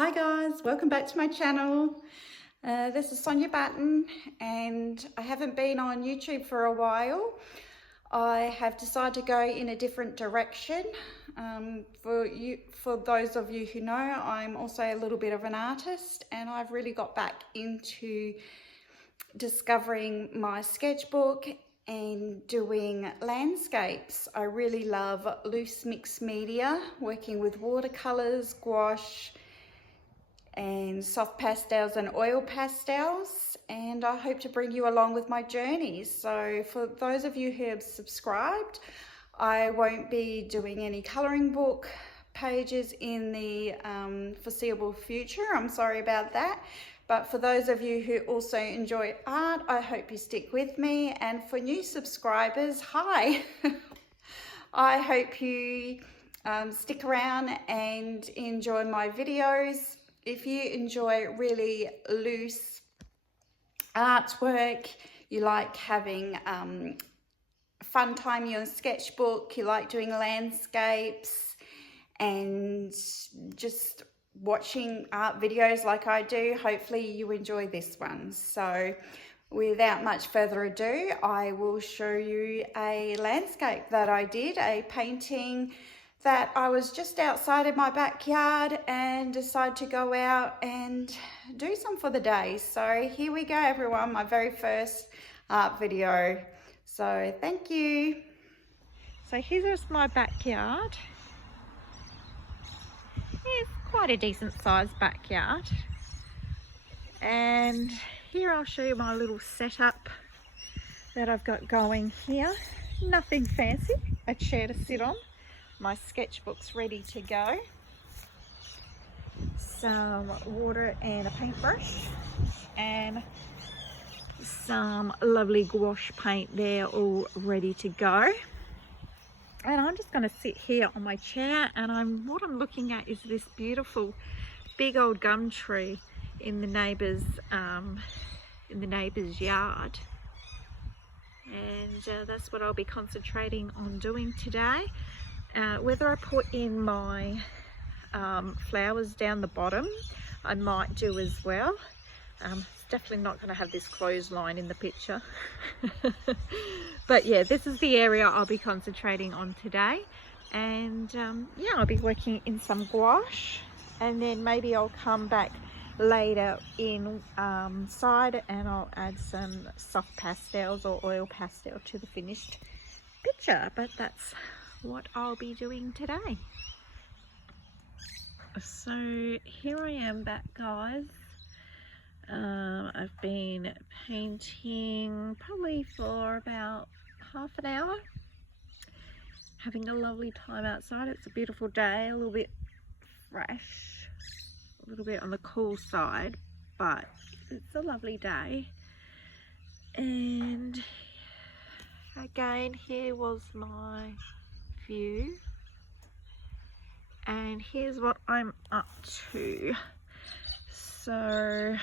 Hi guys, welcome back to my channel. This is Sonia Button and I haven't been on YouTube for a while. I have decided to go in a different direction. For those of you who know, I'm also a little bit of an artist and I've really got back into discovering my sketchbook and doing landscapes. I really love loose mixed media, working with watercolours, gouache, and soft pastels and oil pastels, and I hope to bring you along with my journeys. So for those of you who have subscribed, I won't be doing any colouring book pages in the foreseeable future. I'm sorry about that. But for those of you who also enjoy art, I hope you stick with me. And for new subscribers, hi. I hope you stick around and enjoy my videos. If you enjoy really loose artwork, you like having fun time in your sketchbook, you like doing landscapes and just watching art videos like I do, hopefully you enjoy this one. So without much further ado, I will show you a landscape that I did, a painting that I was just outside of my backyard and decided to go out and do some for the day. So here we go everyone, my very first art video. So thank you. So here's my backyard. It's quite a decent sized backyard. And here I'll show you my little setup that I've got going here. Nothing fancy, a chair to sit on. My sketchbook's ready to go. Some water and a paintbrush and some lovely gouache paint there, all ready to go. And I'm just going to sit here on my chair, and what I'm looking at is this beautiful big old gum tree in the neighbour's yard. And that's what I'll be concentrating on doing today. Whether I put in my flowers down the bottom, I might do as well. It's definitely not going to have this clothesline in the picture. But yeah, this is the area I'll be concentrating on today. And yeah, I'll be working in some gouache, and then maybe I'll come back later inside and I'll add some soft pastels or oil pastel to the finished picture. But that's what I'll be doing today. So here I am back, guys. I've been painting probably for about half an hour, having a lovely time outside. It's a beautiful day, a little bit fresh, a little bit on the cool side, but it's a lovely day. And again, here was my view, and here's what I'm up to. So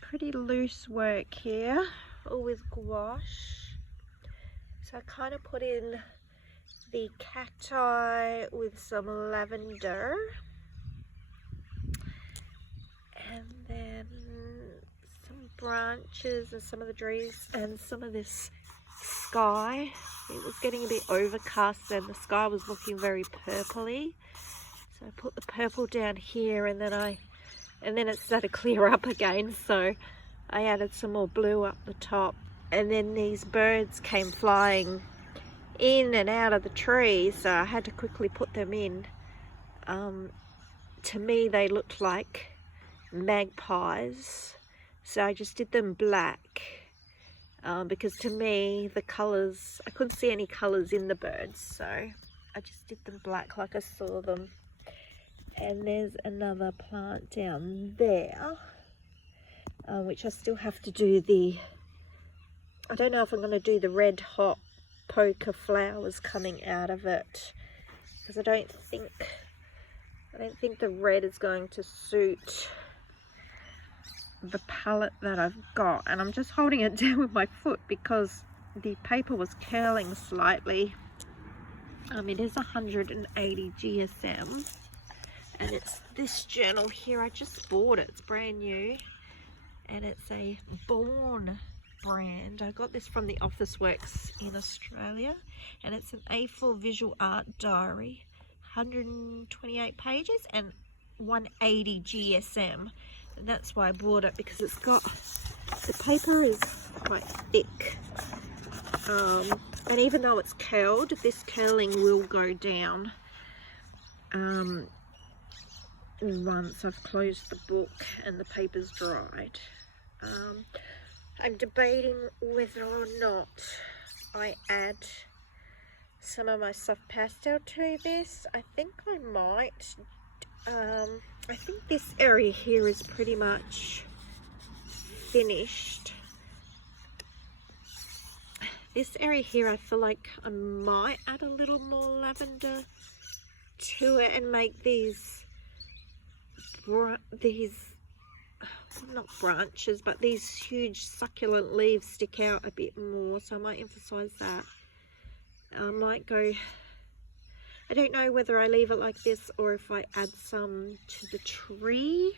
pretty loose work here, all with gouache. So I kind of put in the cacti with some lavender, and then some branches and some of the trees and some of this sky. It was getting a bit overcast and the sky was looking very purpley, so I put the purple down here, and then it started to clear up again, so I added some more blue up the top. And then these birds came flying in and out of the trees, so I had to quickly put them in. To me they looked like magpies, so I just did them black. Because to me the colours, I couldn't see any colours in the birds, so I just did them black like I saw them. And there's another plant down there, which I still have to do I don't know if I'm going to do the red hot poker flowers coming out of it, because I don't think the red is going to suit the palette that I've got. And I'm just holding it down with my foot because the paper was curling slightly. It is 180 GSM, And it's this journal here. I just bought it. It's brand new. And it's a Born brand. I got this from the Office Works in Australia. And it's an A4 visual art diary. 128 pages and 180 GSM. And that's why I bought it, because it's got, the paper is quite thick. And even though it's curled, this curling will go down once I've closed the book and the paper's dried. I'm debating whether or not I add some of my soft pastel to this. I think I might. I think this area here is pretty much finished. This area here, I feel like I might add a little more lavender to it and make these not branches, but these huge succulent leaves stick out a bit more. So I might emphasize that. I might go, I don't know whether I leave it like this or if I add some to the tree,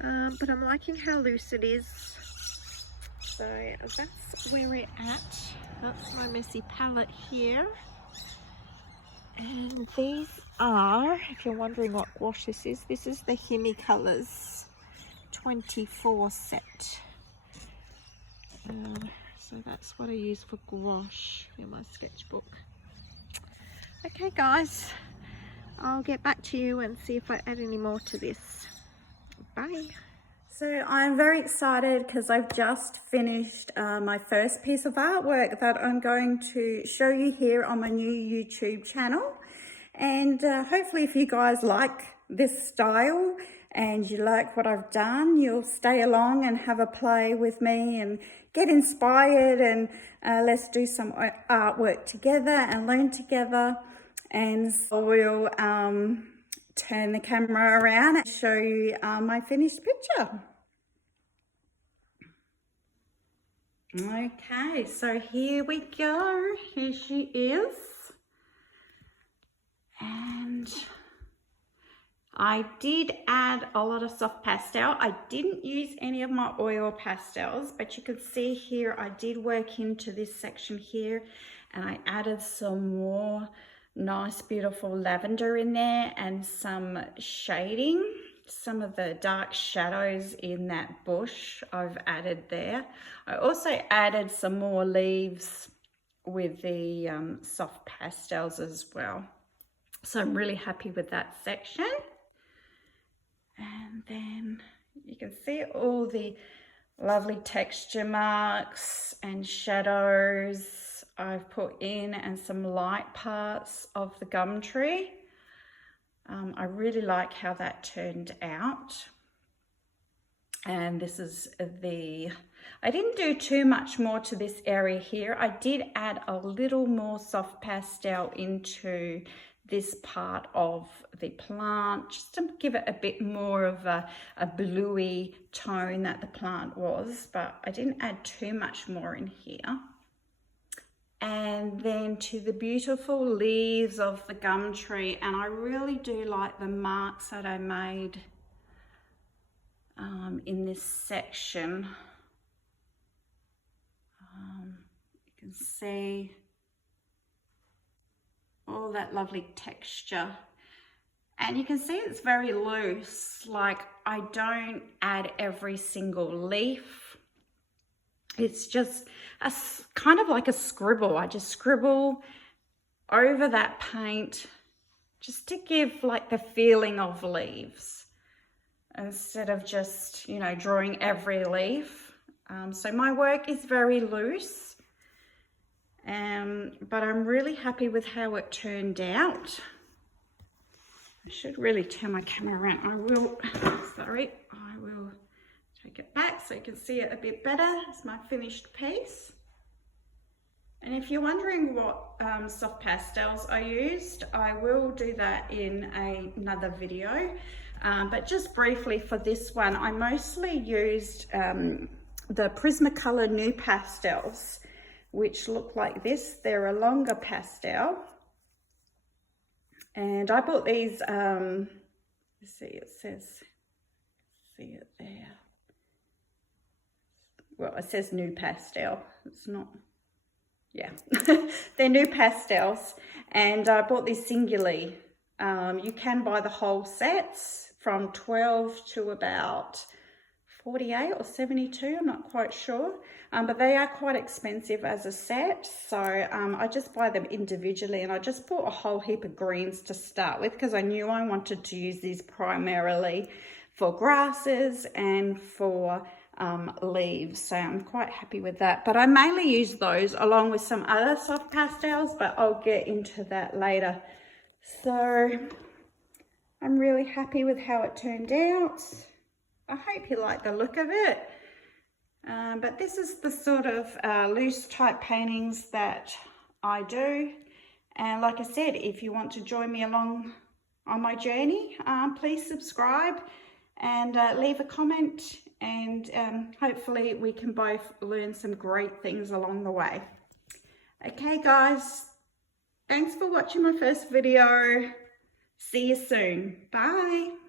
but I'm liking how loose it is. So that's where we're at. That's my messy palette here. And these are, if you're wondering what gouache this is the Himi Colours 24 set. So that's what I use for gouache in my sketchbook. Okay guys, I'll get back to you and see if I add any more to this. Bye. So I'm very excited because I've just finished my first piece of artwork that I'm going to show you here on my new YouTube channel. And hopefully if you guys like this style and you like what I've done, you'll stay along and have a play with me and get inspired, and let's do some artwork together and learn together. And so we'll turn the camera around and show you my finished picture. Okay, so here we go. Here she is. And I did add a lot of soft pastel. I didn't use any of my oil pastels, but you can see here I did work into this section here, and I added some more nice beautiful lavender in there and some shading. Some of the dark shadows in that bush I've added there. I also added some more leaves with the soft pastels as well. So I'm really happy with that section. And then you can see all the lovely texture marks and shadows I've put in, and some light parts of the gum tree. I really like how that turned out. And this is I didn't do too much more to this area here. I did add a little more soft pastel into this part of the plant, just to give it a bit more of a bluey tone that the plant was, but I didn't add too much more in here. And then to the beautiful leaves of the gum tree, and I really do like the marks that I made in this section. You can see all that lovely texture, and you can see it's very loose. Like, I don't add every single leaf. It's just a kind of like a scribble. I just scribble over that paint just to give like the feeling of leaves, instead of just, you know, drawing every leaf. So my work is very loose, but I'm really happy with how it turned out. I should really turn my camera around. I will take it back so you can see it a bit better. It's my finished piece. And if you're wondering what soft pastels I used, I will do that in another video. But just briefly for this one, I mostly used the Prismacolor New Pastels, which look like this. They're a longer pastel. And I bought these You see, it says, see it there. Well, it says new pastel. It's not, yeah. They're new pastels. And I bought these singularly. You can buy the whole sets from 12 to about 48 or 72, I'm not quite sure. But they are quite expensive as a set. So I just buy them individually, and I just bought a whole heap of greens to start with because I knew I wanted to use these primarily for grasses and for leaves. So I'm quite happy with that. But I mainly use those along with some other soft pastels, but I'll get into that later. So I'm really happy with how it turned out. I hope you like the look of it. But this is the sort of loose type paintings that I do. And like I said, if you want to join me along on my journey, please subscribe and leave a comment, and hopefully we can both learn some great things along the way. Okay guys, thanks for watching my first video. See you soon. Bye.